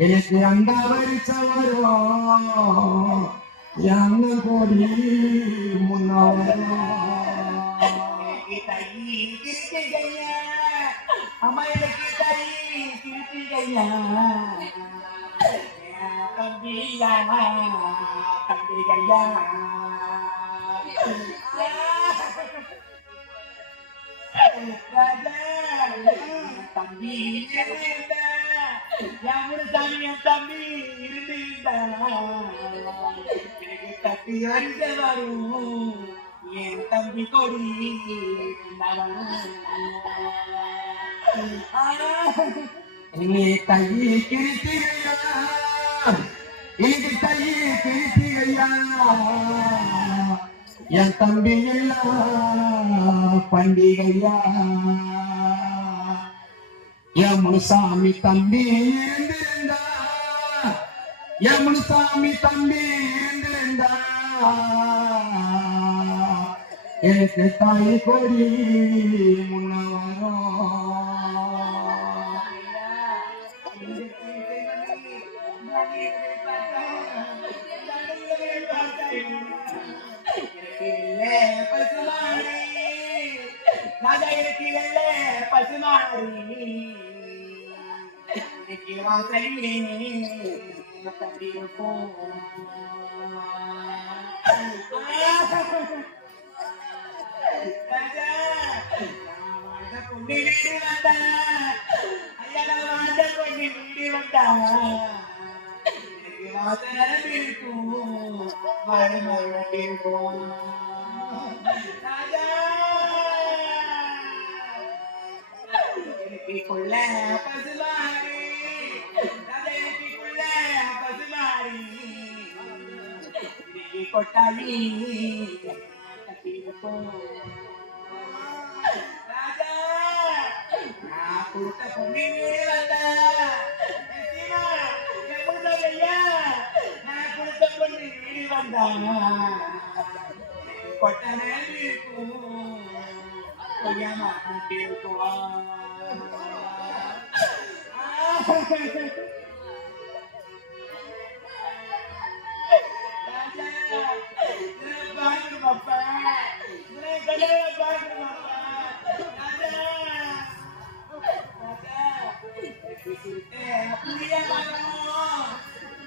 எனக்கு அந்த வரிச்ச வரும் என்ன கோடி முன்னவரும் அம்மா எனக்கு தை திருப்பிகையா தம்பியா தம்பிகையா தம்பி யாரு சாமி என் தம்பி இருந்திருந்தா எனக்கு தப்பி அறிந்த வரும் என் தம்பி கொடி நீ தையை கிழித்தீரையா இது தையை கிழித்தீரையா என் தம்பி எல்லாம் பண்டிகையா என் முனுசாமி தம்பி இருந்திருந்தா என் முனுசாமி தம்பி இருந்திருந்தா எனக்கு தாய் கொடி முன்ன வரும் ராஜா எனக்கு வெள்ள பசுமாரி தப்பிருக்கும் கொண்டு வீடு வந்தா ஐயா வாழ்ந்த கொண்டு வீடு வந்தா வாசனம் இருக்கும் மழை இருக்கும் ராஜா கொள்ள பசுமாரி கொள்ள பசுமாரி கொட்டாயி ராஜா நான் கொடுத்த பொண்ணு வந்தா நான் கொடுத்த பொண்ணு வீடு வந்தா கொட்டன இருக்கும் கொய்யாமா இருக்கும்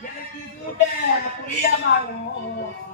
எனக்கு புரிய மாறும்